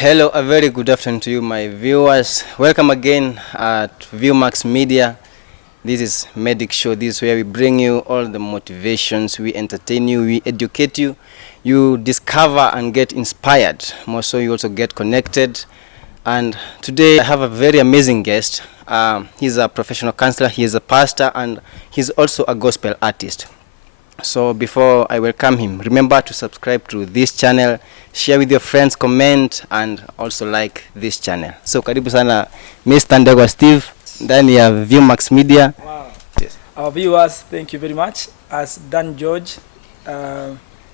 Hello, a very good afternoon to you, my viewers. Welcome again at Viewmax Media. This is Medic Show. This is where we bring you all the motivations, we entertain you, we educate you, you discover and get inspired. More so, you also get connected. And today I have a very amazing guest. He's a professional counselor, he is a pastor, and he's also a gospel artist. So before I welcome him, remember to subscribe to this channel, share with your friends, comment, and also like this channel. So karibu sana Mr. Ndegwa Steve ndani ya Viewmax Media. Wow. Yes. Our viewers, thank you very much. As Dan George,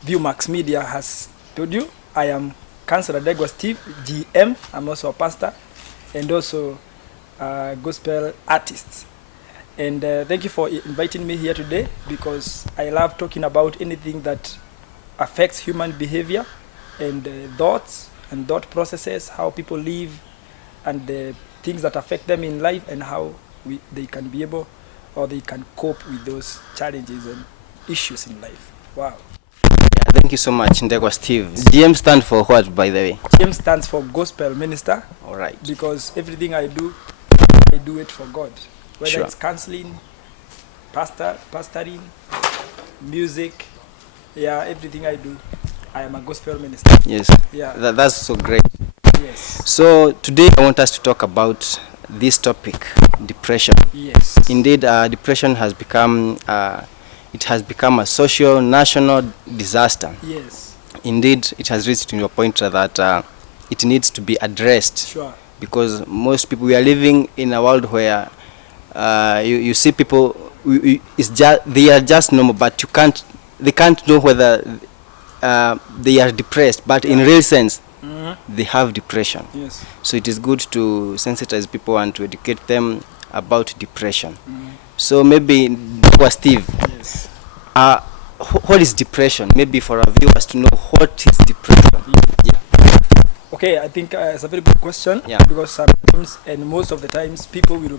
Viewmax Media has told you, I am Counsellor Ndegwa Steve, GM. I'm also a pastor and also a gospel artist. And thank you for inviting me here today, because I love talking about anything that affects human behavior and thoughts and thought processes, how people live, and the things that affect them in life, and how they can be able, or they can cope with those challenges and issues in life. Wow. Yeah, thank you so much, Ndegwa Steve. GM stands for what, by the way? GM stands for Gospel Minister. All right. Because everything I do it for God. Whether Sure. it's counseling, pastoring, music, yeah, everything I do, I am a gospel minister. Yes. Yeah. That's so great. Yes. So today I want us to talk about this topic, depression. Yes. Indeed, depression has become a social, national disaster. Yes. Indeed, it has reached to a point that it needs to be addressed. Sure. Because most people, we are living in a world where you see people, they are just normal, but they can't know whether they are depressed, but in real sense, they have depression. Yes. So it is good to sensitize people and to educate them about depression. So maybe, Ndegwa Steve, Yes. what is depression? Maybe for our viewers to know what is depression. Yeah. Okay, I think it's a very good question. Yeah. Because sometimes, and most of the times, people will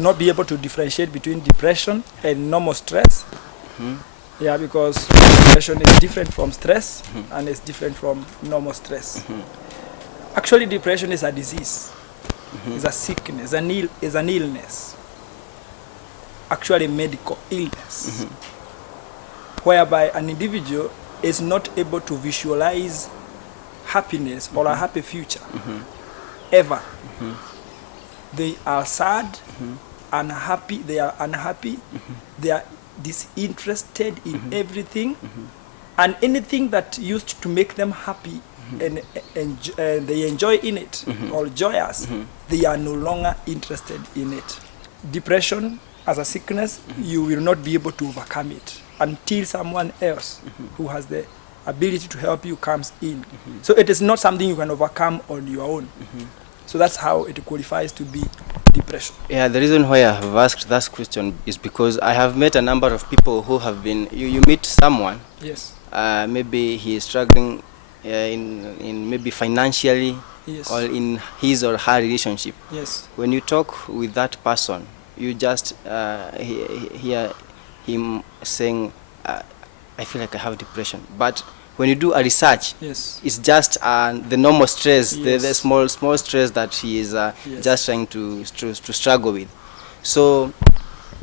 not be able to differentiate between depression and normal stress. Yeah, because depression is different from stress, and it's different from normal stress. Actually, depression is a disease, it's a sickness, it's an illness. Actually, medical illness, whereby an individual is not able to visualize happiness or a happy future ever. They are sad, unhappy, they are unhappy, they are disinterested in everything, and anything that used to make them happy and they enjoy in it or joyous, they are no longer interested in it. Depression as a sickness, you will not be able to overcome it until someone else who has the ability to help you comes in. So it is not something you can overcome on your own. So that's how it qualifies to be depression. Yeah, the reason why I have asked that question is because I have met a number of people who have been, you meet someone, Yes. maybe he is struggling in maybe financially, Yes. or in his or her relationship. Yes. When you talk with that person, you just hear him saying, I feel like I have depression. But when you do a research, Yes. it's just the normal stress, the Yes. small stress that he is Yes. just trying to struggle with. So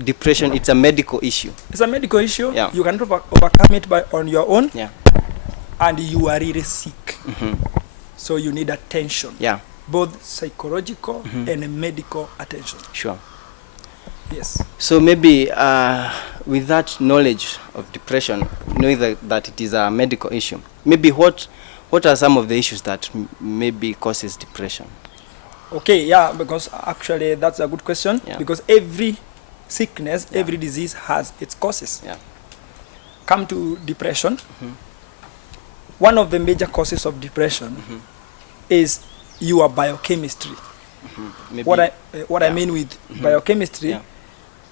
depression, it's a medical issue. It's a medical issue. Yeah. You cannot overcome it on your own. Yeah. And you are really sick. So you need attention. Yeah. Both psychological and medical attention. Sure. Yes. So maybe with that knowledge of depression, knowing that it is a medical issue, maybe what are some of the issues that maybe causes depression? Okay, yeah, because actually that's a good question. Yeah. Because every sickness, every disease has its causes. Yeah. Come to depression. One of the major causes of depression is your biochemistry. Maybe, What I mean with biochemistry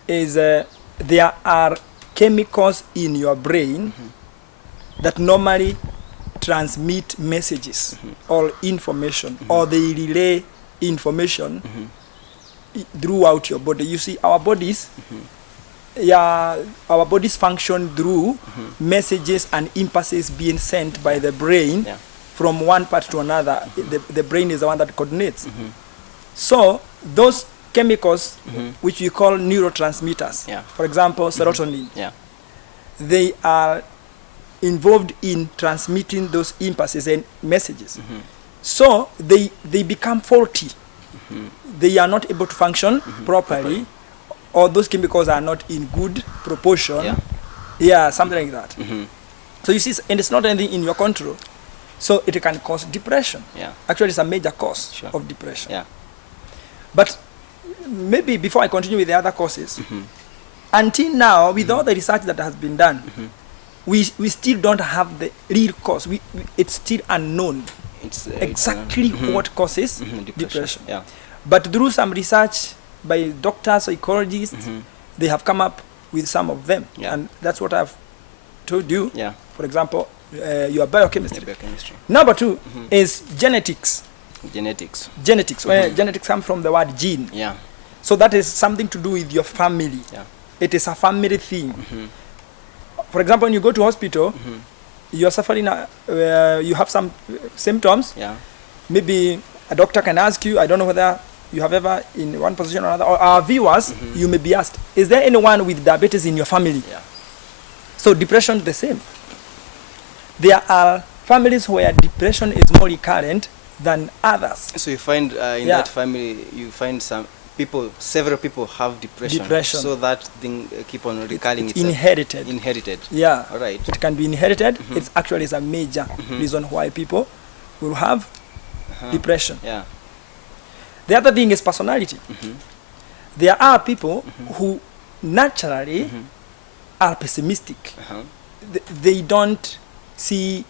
is there are chemicals in your brain that normally transmit messages or information, or they relay information throughout your body. You see, our bodies our bodies function through messages and impulses being sent by the brain from one part to another. The brain is the one that coordinates. So those chemicals, which we call neurotransmitters, for example, serotonin, they are involved in transmitting those impulses and messages. So they become faulty. They are not able to function properly, or those chemicals are not in good proportion. Something like that. So you see, and it's not anything in your control. So it can cause depression. Actually, it's a major cause of depression. But maybe before I continue with the other causes, until now, with all the research that has been done, we still don't have the real cause. It's still unknown exactly what causes depression. But through some research by doctors, psychologists, they have come up with some of them. And that's what I've told you. For example, your biochemistry. Number two is genetics. Genetics. Where genetics come from the word gene. So that is something to do with your family. It is a family thing. For example, when you go to hospital, you are suffering, you have some symptoms. Maybe a doctor can ask you, I don't know whether you have ever in one position or another, or our viewers, you may be asked, is there anyone with diabetes in your family? So depression is the same. There are families where depression is more recurrent than others. So you find in that family, you find several people have depression. So that thing keep on recurring. It's inherited. All right. It can be inherited. It's actually a major reason why people will have depression. The other thing is personality. There are people who naturally are pessimistic. They don't see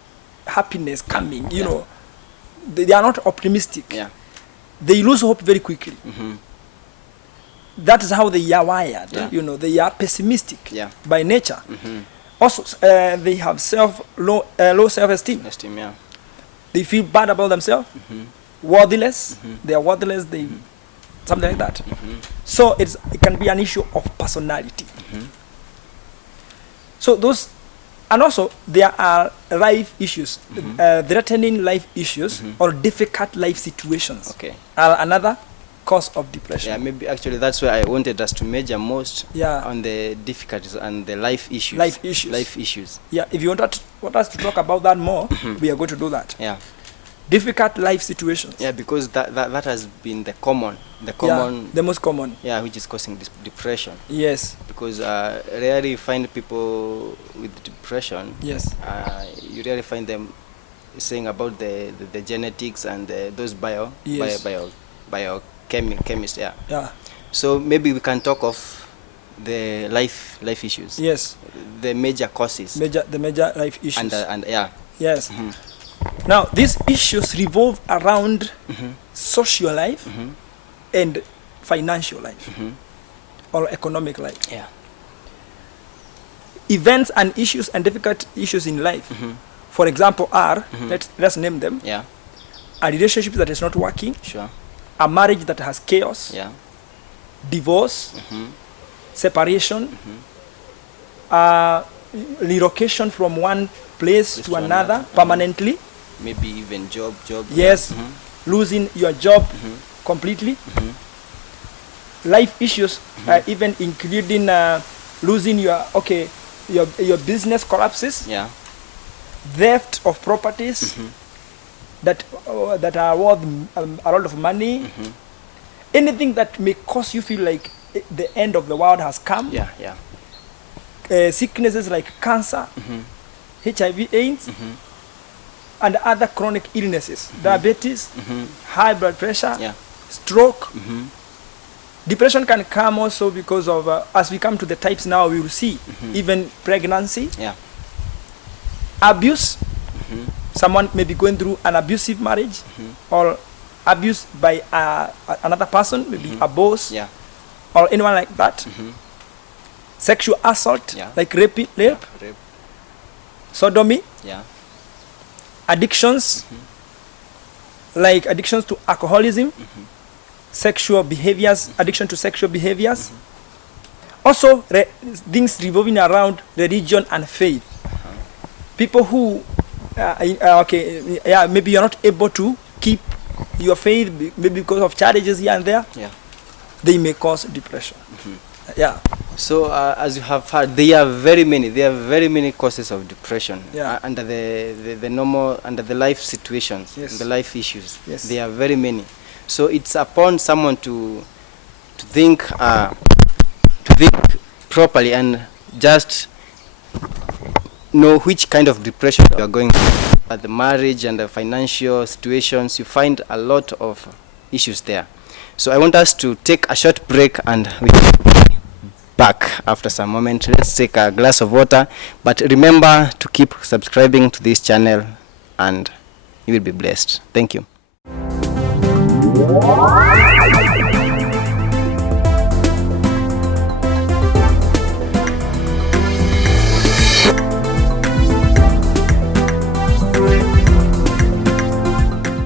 happiness coming. You know, they are not optimistic. They lose hope very quickly. That is how they are wired. You know, they are pessimistic by nature. Also, they have low self-esteem. They feel bad about themselves. Worthless. They are worthless. They something like that. So it can be an issue of personality. So those, and also there are life issues, threatening life issues or difficult life situations. Are another cause of depression. Maybe actually that's where I wanted us to measure most on the difficulties and the life issues. Life issues. If you want us to talk about that more, we are going to do that. Difficult life situations. Because that has been the most common. Which is causing this depression. Because rarely you find people with depression. You rarely find them saying about the genetics and those biochemists. So maybe we can talk of the life issues. The major causes. The major life issues. And Now, these issues revolve around social life and financial life or economic life. Events and issues and difficult issues in life, for example, are, let's name them, a relationship that is not working, a marriage that has chaos, divorce, separation, relocation from one place to another permanently. Maybe even job. Losing your job completely. Life issues, even including losing your business collapses. Theft of properties that are worth a lot of money. Anything that may cause you feel like the end of the world has come. Sicknesses like cancer, HIV/AIDS, and other chronic illnesses, diabetes, high blood pressure, stroke. Depression can come also because of, as we come to the types now, we will see even pregnancy, abuse. Someone may be going through an abusive marriage or abused by another person, maybe a boss or anyone like that. Sexual assault, like rape, sodomy, addictions, like addictions to alcoholism, sexual behaviors, addiction to sexual behaviors. Also, things revolving around religion and faith. People who Okay, yeah, maybe you're not able to keep your faith, maybe because of challenges here and there. Yeah. They may cause depression. Yeah. So as you have heard, there are very many causes of depression under the normal, under the life situations, the life issues. Yes. There are very many. So it's upon someone to think properly and just know which kind of depression you are going through. At the marriage and the financial situations, you find a lot of issues there. So I want us to take a short break and we back after some moment. Let's take a glass of water, but remember to keep subscribing to this channel and you will be blessed. Thank you.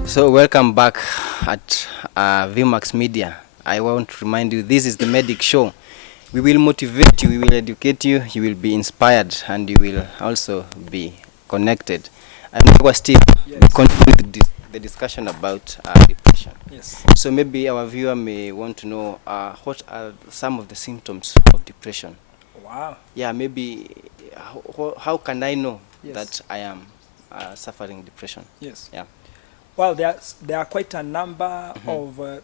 So welcome back at VMAX Media. I want to remind you, this is the Medic Show. We will motivate you, we will educate you, you will be inspired, and you will also be connected. And Ndegwa still continue the discussion about depression. Yes. So maybe our viewer may want to know what are some of the symptoms of depression. Wow. Yeah, maybe how can I know Yes. that I am suffering depression? Yes. Yeah. Well, there are quite a number of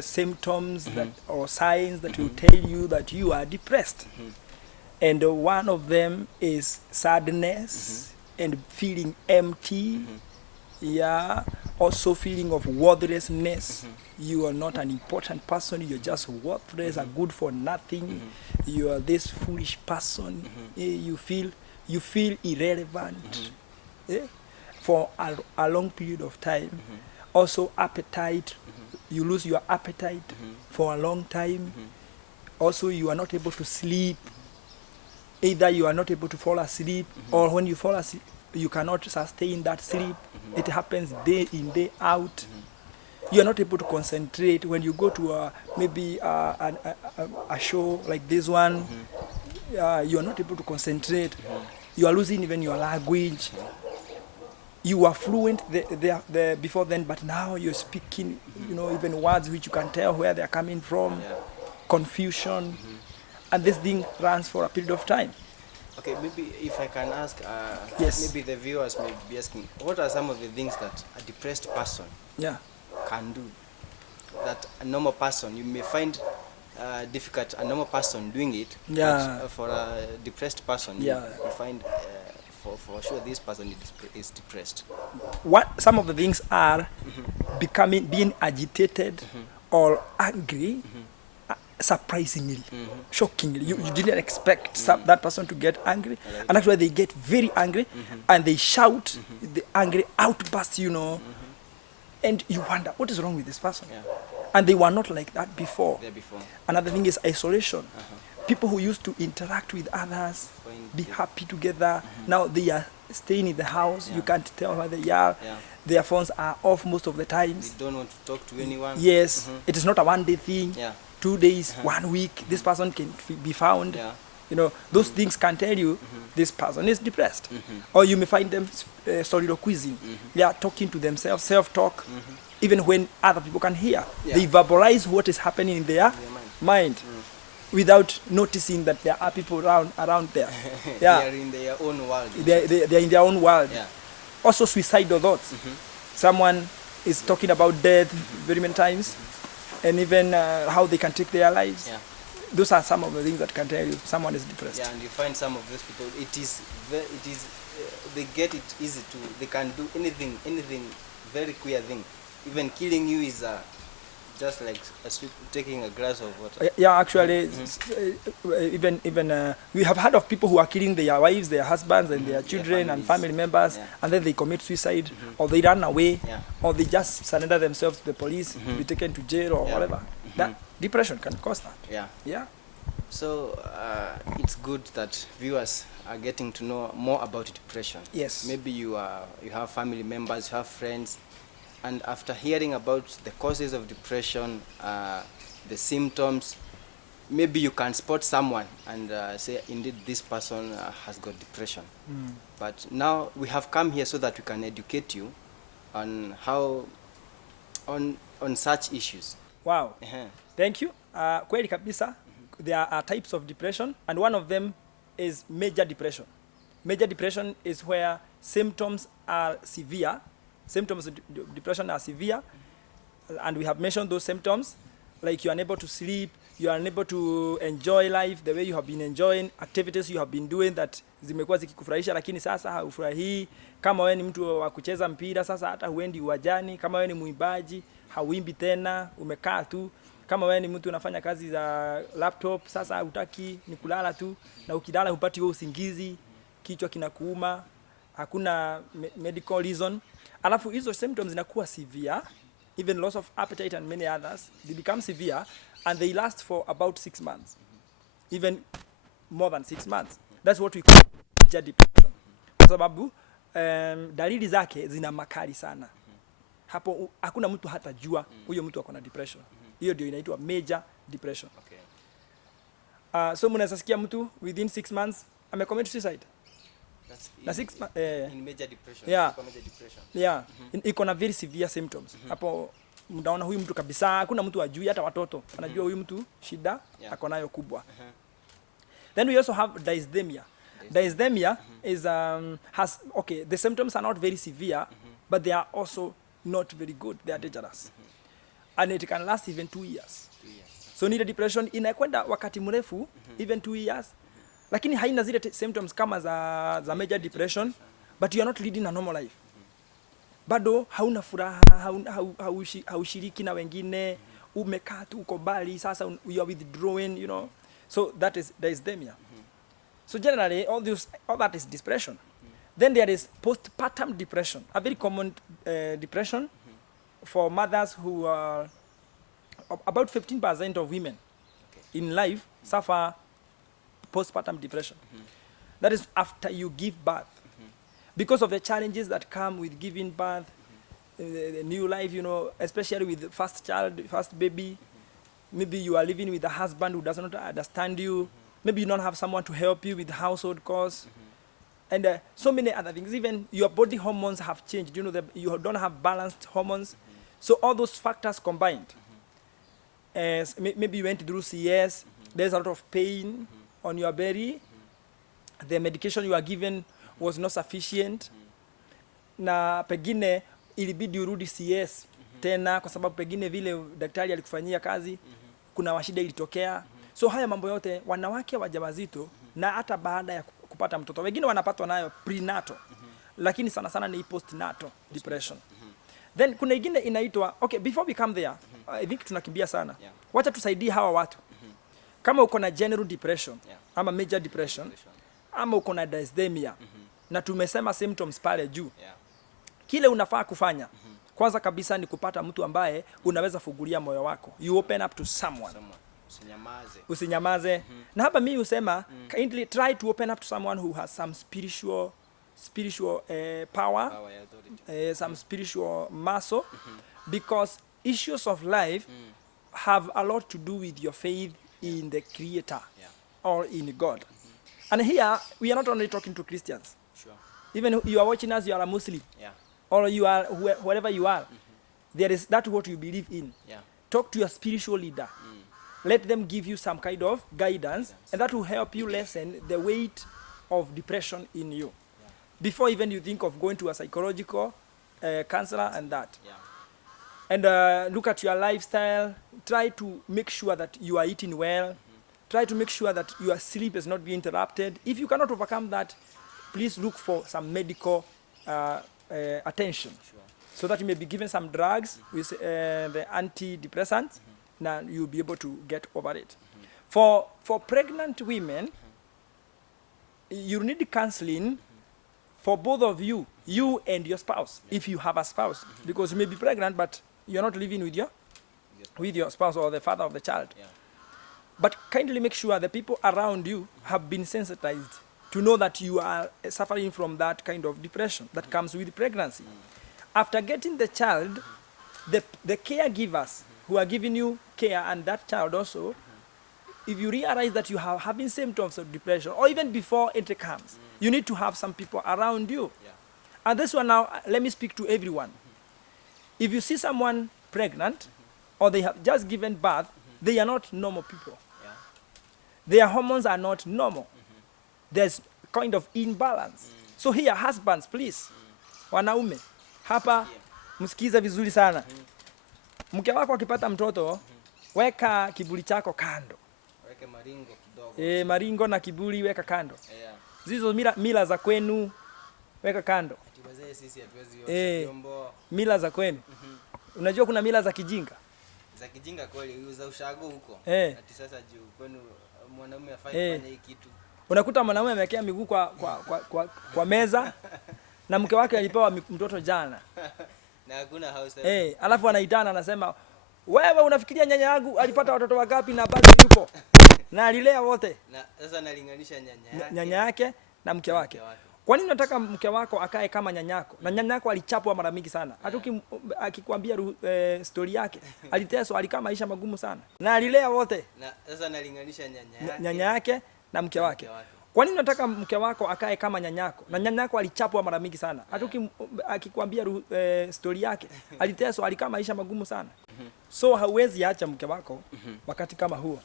symptoms that or signs that will tell you that you are depressed, and one of them is sadness and feeling empty. Yeah, also feeling of worthlessness. You are not an important person. You're just worthless, are good for nothing. You are this foolish person. You feel irrelevant. For a long period of time. Also appetite, you lose your appetite for a long time. Also you are not able to sleep. Either you are not able to fall asleep, or when you fall asleep, you cannot sustain that sleep. It happens day in, day out. You are not able to concentrate when you go to maybe a show like this one. You are not able to concentrate. You are losing even your language. You were fluent before then, but now you're speaking, even words which you can tell where they're coming from. Confusion, and this thing runs for a period of time. Okay, maybe if I can ask, Yes. maybe the viewers may be asking, what are some of the things that a depressed person can do that a normal person, you may find difficult, a normal person doing it, but for a depressed person, you find for sure this person is depressed. What some of the things are being agitated or angry, surprisingly, shockingly. You didn't expect that person to get angry, and actually they get very angry and they shout the angry outburst, and you wonder what is wrong with this person. And they were not like that before. Another thing is isolation. People who used to interact with others, be happy together, now they are staying in the house. You can't tell where they are. Their phones are off most of the times. They don't want to talk to anyone. Yes, it is not a one-day thing. 2 days, 1 week, this person can be found. Those things can tell you this person is depressed. Or you may find them soliloquizing. They are talking to themselves, self-talk, even when other people can hear. They verbalize what is happening in their mind. Without noticing that there are people around there. They are in their own world. They are in their own world. Also suicidal thoughts. Someone is talking about death very many times, and even how they can take their lives. Those are some of the things that can tell you someone is depressed. And you find some of those people, they get it easy they can do anything, very queer thing. Even killing you is just like taking a glass of water. Actually, even we have heard of people who are killing their wives, their husbands, and their children and family members, and then they commit suicide, or they run away, or they just surrender themselves to the police, to be taken to jail or whatever. That depression can cause that. So it's good that viewers are getting to know more about depression. Yes. Maybe you have family members, you have friends. And after hearing about the causes of depression, the symptoms, maybe you can spot someone and say, indeed, this person has got depression. But now we have come here so that we can educate you on how, on such issues. Wow. Thank you. Kweli kabisa, there are types of depression, and one of them is major depression. Major depression is where symptoms are severe. Symptoms of depression are severe, and we have mentioned those symptoms, like you are unable to sleep, you are unable to enjoy life the way you have been enjoying, activities you have been doing that zimekuwa zikikufurahisha lakini sasa haufurahii. Kama wewe ni mtu wa kucheza mpira, sasa hata huendi uwanjani. Kama wewe ni muimbaji, hauimbi tena, umekaa tu. Kama wewe ni mtu unafanya kazi za laptop, sasa hutaki, ni kulala tu, na ukilala hupati wewe usingizi, kichwa kinakuuma, hakuna medical reason. Alafu hizo symptoms zinakuwa severe, even loss of appetite and many others, they become severe and they last for about 6 months, even more than 6 months. That's what we call major depression. Kwa sababu dalili zake zina makali sana. Hapo hakuna mtu hata jua huyo mtu ako na depression. Hiyo ndio inaitwa major depression. Okay. So mnaweza sikia mtu within 6 months amecommit suicide. Na 6 in major depression. Yeah. Major depression. Yeah. Iko na very severe symptoms. Hapo mnaona huyu mtu kabisa, hakuna mtu ajui, hata watoto anajua huyu mtu shida ako nayo kubwa. Then we also have dysthymia. Dysthymia is has, okay, the symptoms are not very severe, but they are also not very good. They are dangerous. And it can last even 2 years. So ni depression inakwenda wakati mrefu, even 2 years. Lakini haina zile symptoms kama za major depression, but you are not leading a normal life. Bado hauna furaha, haushiriki na wengine, umekaa tu uko bali, sasa you are withdrawing, you know. So that is dysthymia. So generally all that is depression. Then there is postpartum depression, a very common depression for mothers who are about 15% of women in life suffer postpartum depression. That is after you give birth. Because of the challenges that come with giving birth, the new life, you know, especially with the first child, first baby. Maybe you are living with a husband who does not understand you. Maybe you don't have someone to help you with household chores. And so many other things. Even your body hormones have changed. You know, you don't have balanced hormones. So all those factors combined. Maybe you went through CS. There's a lot of pain on your belly. The medication you are given was not sufficient. Na pengine ilibidi urudi CS tena kwa sababu pengine vile daktari alikufanyia kazi kuna washida ilitokea. So haya mambo yote wanawake wajawazito na hata baada ya kupata mtoto wengine wanapatwa nayo prenatal, lakini sana sana ni postnatal depression. Then kuna ingine inaitwa, okay, before we come there, I think tunakimbia sana. Wacha tusaidie hawa watu. Kama uko na general depression ama major depression ama uko na dysthymia na tumesema symptoms pale juu, kile unafaa kufanya kwanza kabisa ni kupata mtu ambaye unaweza fungulia moyo wako. You open up to someone. Usinyamaze. Na hapa mimi husema kindly try to open up to someone who has some spiritual power, some spiritual muscle, because issues of life have a lot to do with your faith in the Creator or in God. And here we are not only talking to Christians. Sure. Even you are watching us, you are a Muslim. Or you are wherever you are. There is that what you believe in. Talk to your spiritual leader. Let them give you some kind of guidance, and that will help you lessen the weight of depression in you. Before even you think of going to a psychological counselor and that. And look at your lifestyle. Try to make sure that you are eating well. Try to make sure that your sleep is not being interrupted. If you cannot overcome that, please look for some medical attention, so that you may be given some drugs with the antidepressants. Now you'll be able to get over it. For pregnant women, you need counseling for both of you and your spouse, if you have a spouse, because you may be pregnant but you're not living with your spouse or the father of the child. But kindly make sure the people around you have been sensitized to know that you are suffering from that kind of depression that comes with pregnancy. After getting the child, the caregivers who are giving you care and that child also, if you realize that you are having symptoms of depression, or even before it comes, you need to have some people around you. Yeah. And this one now, let me speak to everyone. If you see someone pregnant, or they have just given birth, they are not normal people. Yeah. Their hormones are not normal. There's kind of imbalance. So here, husbands, please, wanaume, hapa, msikize vizuri sana. Mke wako akipata mtoto, weka kiburi chako kando. Weke maringo kidogo. Maringo na kiburi weka kando. Yeah. Zizo mila za kwenu weka kando. Atibaze sisi hatuwezi vyombo. Mila za kwenu. Unajua kuna mila za kijinga. Za kijinga kweli, uza ushago huko. Ati sasa juu kwenu mwanaume afanye hii kitu. Unakuta mwanaume amewekea miguu kwa meza na mke wake alipewa mtoto jana. Na hakuna house. Alafu anaitana anasema, "Wewe unafikiria nyanya yangu alipata watoto wangapi na bado tupo?" Na alilea wote. Na sasa analinganisha nyanya yake na mke wake. Kwa nini unataka mke wako akae kama nyanyako? Na nyanyako alichapwa mara mingi sana. Hata akikwambia story yake, aliteswa, alikaa maisha magumu sana. Na alilea wote. Na sasa analinganisha nyanya yake na mke wake. Kwa nini unataka mke wako akae kama nyanyako? Na nyanyako alichapwa mara mingi sana. Hata akikwambia story yake, aliteswa, alikaa maisha magumu sana. So hauwezi acha mke wako wakati kama huo.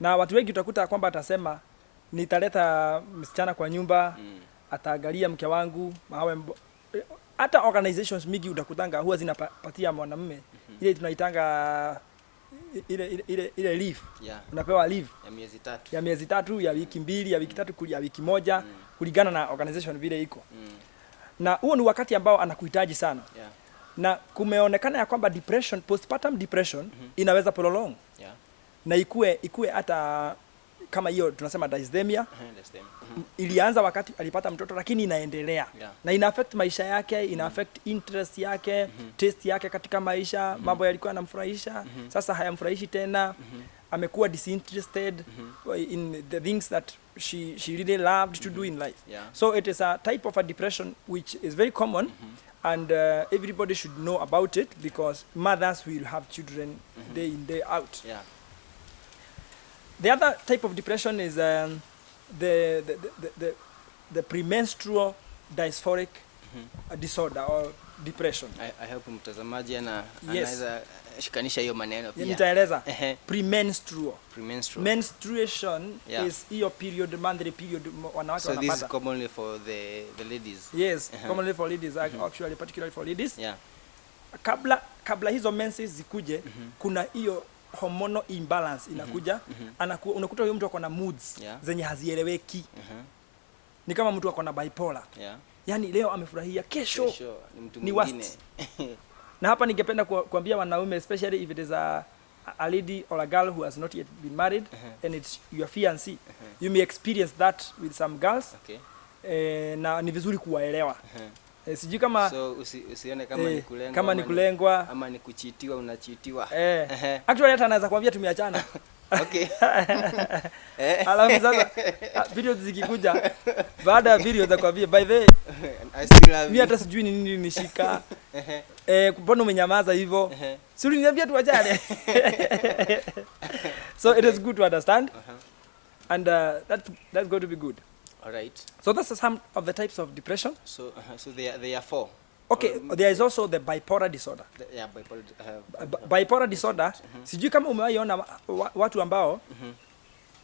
Na watu wengi utakuta kwamba atasema nitaleta msichana kwa nyumba, ataangalia mke wangu, hata organizations mingi utakutanga huwa zinapatia mwanamume ile tunaitanga ile leave. Yeah. Unapewa leave ya miezi 3, ya wiki 2, ya wiki 3, ya wiki 1 kulingana na organization vile iko. Na huo ni wakati ambao anakuhitaji sana. Yeah. Na kumeonekana ya kwamba depression, postpartum depression inaweza prolong. Yeah. Na ikue hata kama hiyo tunasema dysthymia. Ilianza wakati alipata mtoto lakini inaendelea. Yeah. Na ina affect maisha yake, ina affect interest yake, taste yake katika maisha, mambo yalikuwa yanamfurahisha, sasa hayamfurahishi tena. Amekuwa disinterested in the things that she really loved to do in life. Yeah. So it is a type of a depression which is very common. And everybody should know about it because mothers will have children day in, day out. Yeah. The other type of depression is the premenstrual dysphoric disorder or depression. I hope mtazamaji anaweza shikanisha hiyo maneno pia. Nitaeleza. Premenstrual. Menstruation Yeah. is your period, monthly period wanawake wanapata. So this is commonly for the ladies. Yes, commonly for ladies, actually particularly for ladies. Yeah. Kabla hizo menses zikuje, kuna hiyo hormonal imbalance inakuja. Unakuta huyo mtu akona moods zenye hazieleweki. Ni kama mtu akona bipolar. Yeah. Yaani leo amefurahia, kesho ni worst. mwingine. Na hapa ningependa kuambia wanaume, especially if it is a lady or a girl who has not yet been married and it's your fiancé. You may experience that with some girls. Okay. Na ni vizuri kuwaelewa. Sijui kama so usione kama ni kulengwa, kama ni kulengwa ama ni kuchitiwa, unachitiwa. Actually hata anaweza kuambia tumeachana. Okay. Alafu sasa video zikikuja, baada ya video za kuambia by the way I still love you. Mimi hata sijui ni nini nishika. Mbona umenyamaza hivyo? Si uliniambia tuachane. So it is good to understand. And that's going to be good. All right. So that's some of the types of depression. So there are 4. Okay, there is also the bipolar disorder. Bipolar disorder. Sijui kama umewaiona watu ambao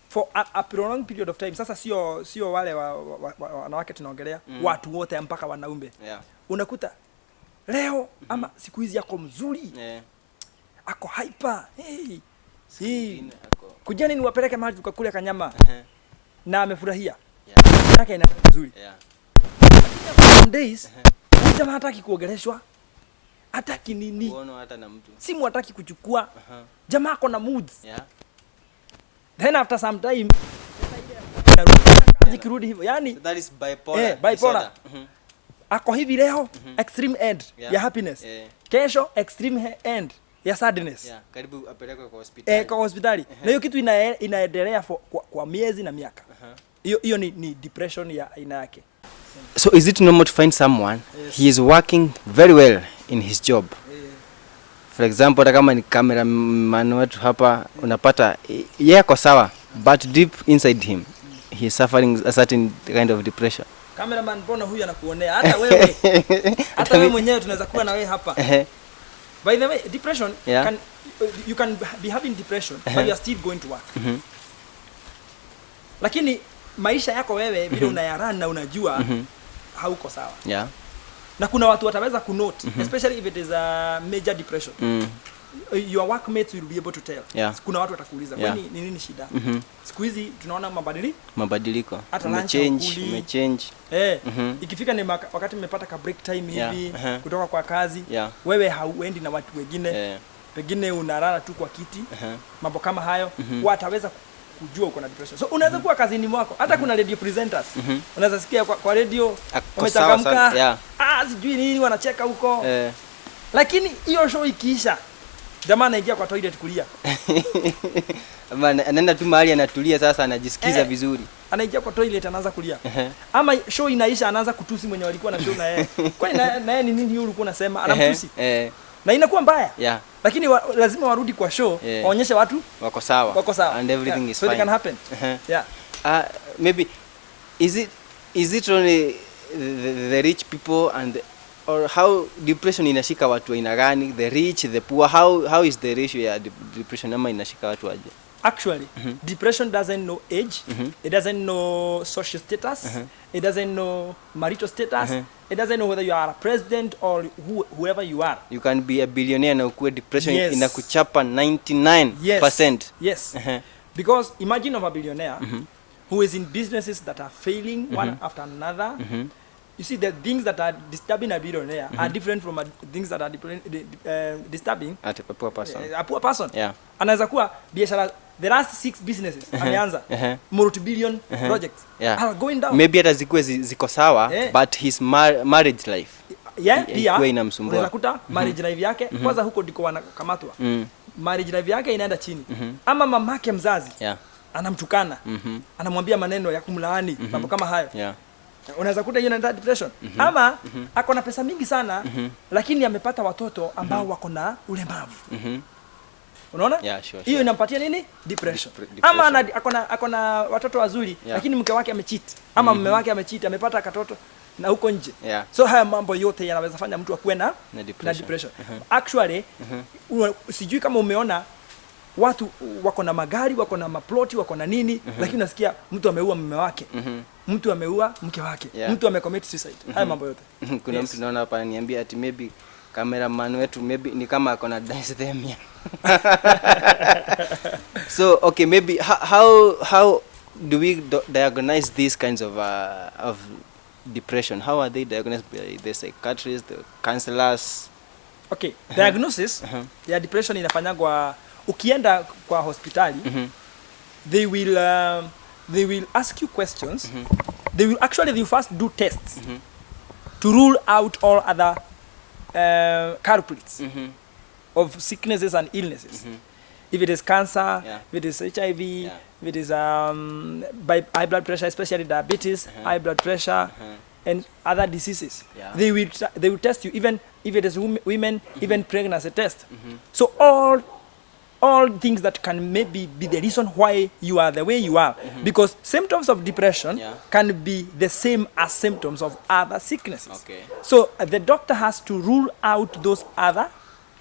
for a prolonged period of time. Sasa sio wale wanawake tunaongelea, watu wote mpaka wanaume. Yeah. Unakuta leo ama siku hizi yako mzuri. Ako hyper. Hey. Kujani niwapeleke mahali tukakule kanyama. Na amefurahia. Yake ina nzuri. Some days jamaa hataki kuogeleshwa. Hataki nini? Uone hata na mtu. Simu hataki kuchukua. Jamaa ako na moods. Yeah. Then after some time zikirudi hivyo. Yani that is bipolar. Bipolar. Ako hivi leo extreme end ya happiness. Kesho extreme end ya sadness. Yeah, karibu apelekwe kwa hospitali. Kwa hospitali. Na hiyo kitu inaendelea kwa miezi na miaka. Hiyo ni depression ya aina yake. So is it normal to find someone he is working very well in his job? For example, kama ni cameraman wetu hapa, unapata yeye ako sawa but deep inside him he's suffering a certain kind of depression. Cameraman, mbona huyu anakuonea? Hata wewe. Hata wewe mwenyewe tunaweza kuwa na wewe hapa. By the way, depression can you can be having depression but you are still going to work. Lakini maisha yako wewe vile unayarun na unajua hauko sawa. Yeah. Na kuna watu wataweza kunote, especially if it is a major depression. Your workmates will be able to tell. Yeah. Kuna watu watakuuliza, "Kwani ni nini shida?" Siku hizi tunaona mabadiliko. Hata umechange. Ikifika ni wakati mmepata ka break time hivi kutoka kwa kazi, wewe hauendi na watu wengine. Pengine unalala tu kwa kiti. Mambo kama hayo, wataweza kujua uko na depression. So unaweza kuwa kazini mwako, hata kuna radio presenters. Unaweza sikia kwa radio wamechangamka. Sijui nini wanacheka huko. Lakini hiyo show ikiisha, jamaa anaingia kwa toilet kulia. Ama anaenda tu mahali anatulia, sasa anajisikiza vizuri. Anaingia kwa toilet anaanza kulia. Ama show inaisha anaanza kutusi mwenye walikuwa na show na yeye. Kwani na yeye ni nini yule ulikuwa unasema? Anamtusi. Na inakuwa mbaya. Lakini lazima warudi kwa show, waonyeshe watu wako sawa. And everything is so fine. So it can happen. Maybe is it only the rich people or how depression inashika watu aina gani? The rich, the poor, how is the ratio ya depression ama inashika watu aje? Actually, depression doesn't know age, it doesn't know social status, it doesn't know marital status, it doesn't know whether you are a president or whoever you are. You can be a billionaire na ukue depression inakuchapa 99%. Yes. Because imagine of a billionaire who is in businesses that are failing one after another. You see, the things that are disturbing a billionaire are different from things that are disturbing a poor person. Yeah. Anaweza kuwa biashara, the last 6 businesses ameanza multi-billion projects are going down. Maybe hata zikuwe ziko sawa, but his marriage life pia inamsumbua. Unakuta marriage life yake kwanza huko ndiko wanakamatwa. Marriage life yake inaenda chini. Ama mamake mzazi anamtukana, anamwambia maneno ya kumlaani, mambo kama hayo. Unaweza kuta hiyo ni depression. Ama ako na pesa mingi sana lakini amepata watoto ambao wako na ulemavu. Unaona? Hiyo inampatia nini? Depression. Ama ako na watoto wazuri lakini mke wake amecheat. Ama mume wake amecheat, amepata katoto na huko nje. So haya mambo yote yanaweza fanya mtu akuwe na depression. Actually, sijui kama umeona watu wako na magari, wako na maploti, wako na nini, lakini unasikia mtu ameua mume wake. Mtu ameua mke wake. Mtu amecommit suicide. Haya mambo yote. Kuna mtu naona hapa ananiambia ati maybe cameraman wetu maybe ni kama akona dyslexia. So okay, maybe how do we diagnose these kinds of depression? How are they diagnosed by the psychiatrists, the counselors? Okay, diagnosis ya depression inafanyagwa ukienda kwa hospitali. They will ask you questions. They will first do tests to rule out all other culprits of sicknesses and illnesses. If it is cancer, if it is HIV, if it is high blood pressure, especially diabetes, high blood pressure, and other diseases. They will test you, even if it is women, even pregnancy test. So all things that can maybe be the reason why you are the way you are. Because symptoms of depression can be the same as symptoms of other sicknesses. So the doctor has to rule out those other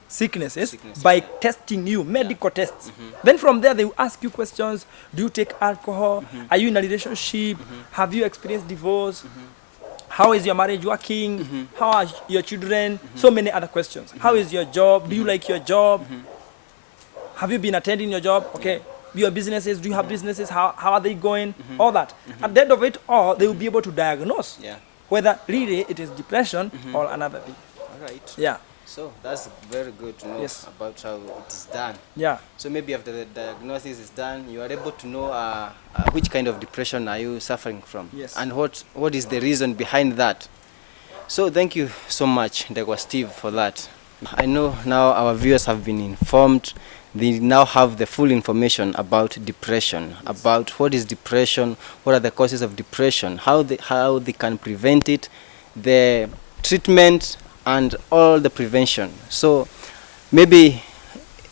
sicknesses by testing you, medical tests. Then from there they will ask you questions. Do you take alcohol? Are you in a relationship? Have you experienced divorce? How is your marriage working? How are your children? So many other questions. How is your job? Do you like your job? Have you been attending your job? Okay. Your businesses, do you have businesses? How are they going? All that. At the end of it all, they will be able to diagnose whether really it is depression or another thing. All right. Yeah. So that's very good to know about how it is done. Yeah. So maybe after the diagnosis is done, you are able to know which kind of depression are you suffering from, and what is the reason behind that. So thank you so much, Ndegwa Steve, for that. I know now our viewers have been informed. They now have the full information about depression, about what is depression, what are the causes of depression, how they can prevent it, the treatment, and all the prevention. So maybe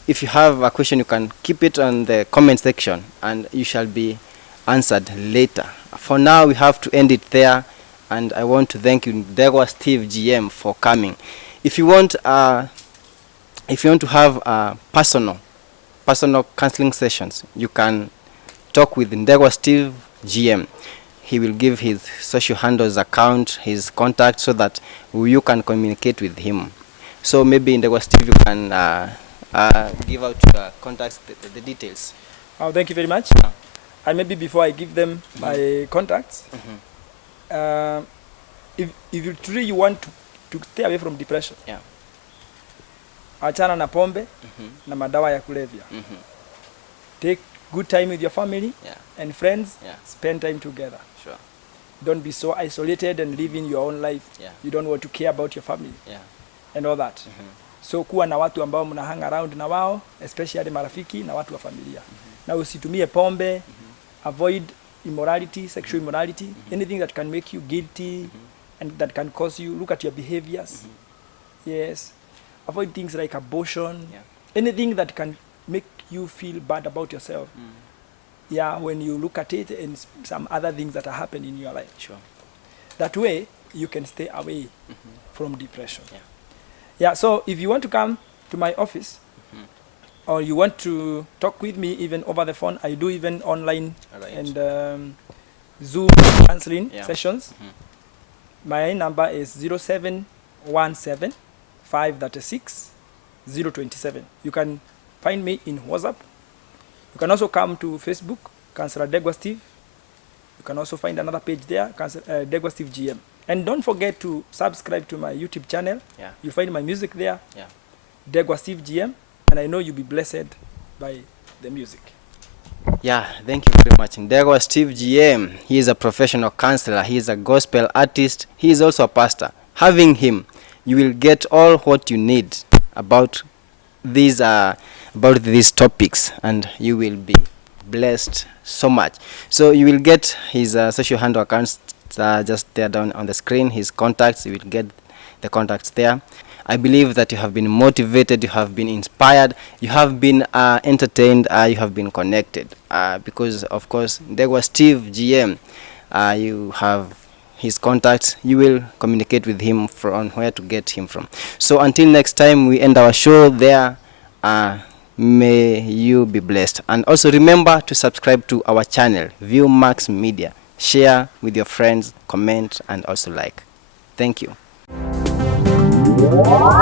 if you have a question, you can keep it on the comment section and you shall be answered later. For now, we have to end it there, and I want to thank you, Ndegwa Steve GM, for coming. If you want to have personal counseling sessions, you can talk with Ndegwa Steve GM. He will give his social handles, account, his contact, so that you can communicate with him. So maybe Ndegwa Steve, you can give out your contacts, the details. Oh, thank you very much. And maybe before I give them my contacts, if you truly want to stay away from depression, achana na pombe na madawa ya kulevya. Take good time with your family and friends. Spend time together. Sure. Don't be so isolated and living your own life. You don't want to care about your family and all that. So kuwa na watu ambao mna hang around na wao, especially marafiki na watu wa familia. Na usitumie pombe. Avoid immorality, sexual immorality, anything that can make you guilty and that can cause you, look at your behaviors. Yes. Avoid things like abortion, anything that can make you feel bad about yourself. When you look at it and some other things that are happening in your life. Sure. That way, you can stay away from depression. So if you want to come to my office, or you want to talk with me even over the phone, I do even online and Zoom counseling sessions. My number is 0717 536 027. You can find me in WhatsApp. You can also come to Facebook, Counsellor Ndegwa Steve. You can also find another page there, Ndegwa Steve GM. And don't forget to subscribe to my YouTube channel. You'll find my music there, Ndegwa Steve GM. And I know you'll be blessed by the music. Thank you very much. Ndegwa Steve GM, he is a professional counselor. He is a gospel artist. He is also a pastor. Having him, you will get all what you need about these topics, and you will be blessed so much. So you will get his social handle accounts just there down on the screen, his contacts. You will get the contacts there. I believe that you have been motivated, you have been inspired, you have been entertained, you have been connected. Because, of course, Ndegwa Steve GM, you have his contacts. You will communicate with him from where to get him from. So until next time, we end our show there. May you be blessed. And also remember to subscribe to our channel, ViewMax Media. Share with your friends, comment, and also like. Thank you. What?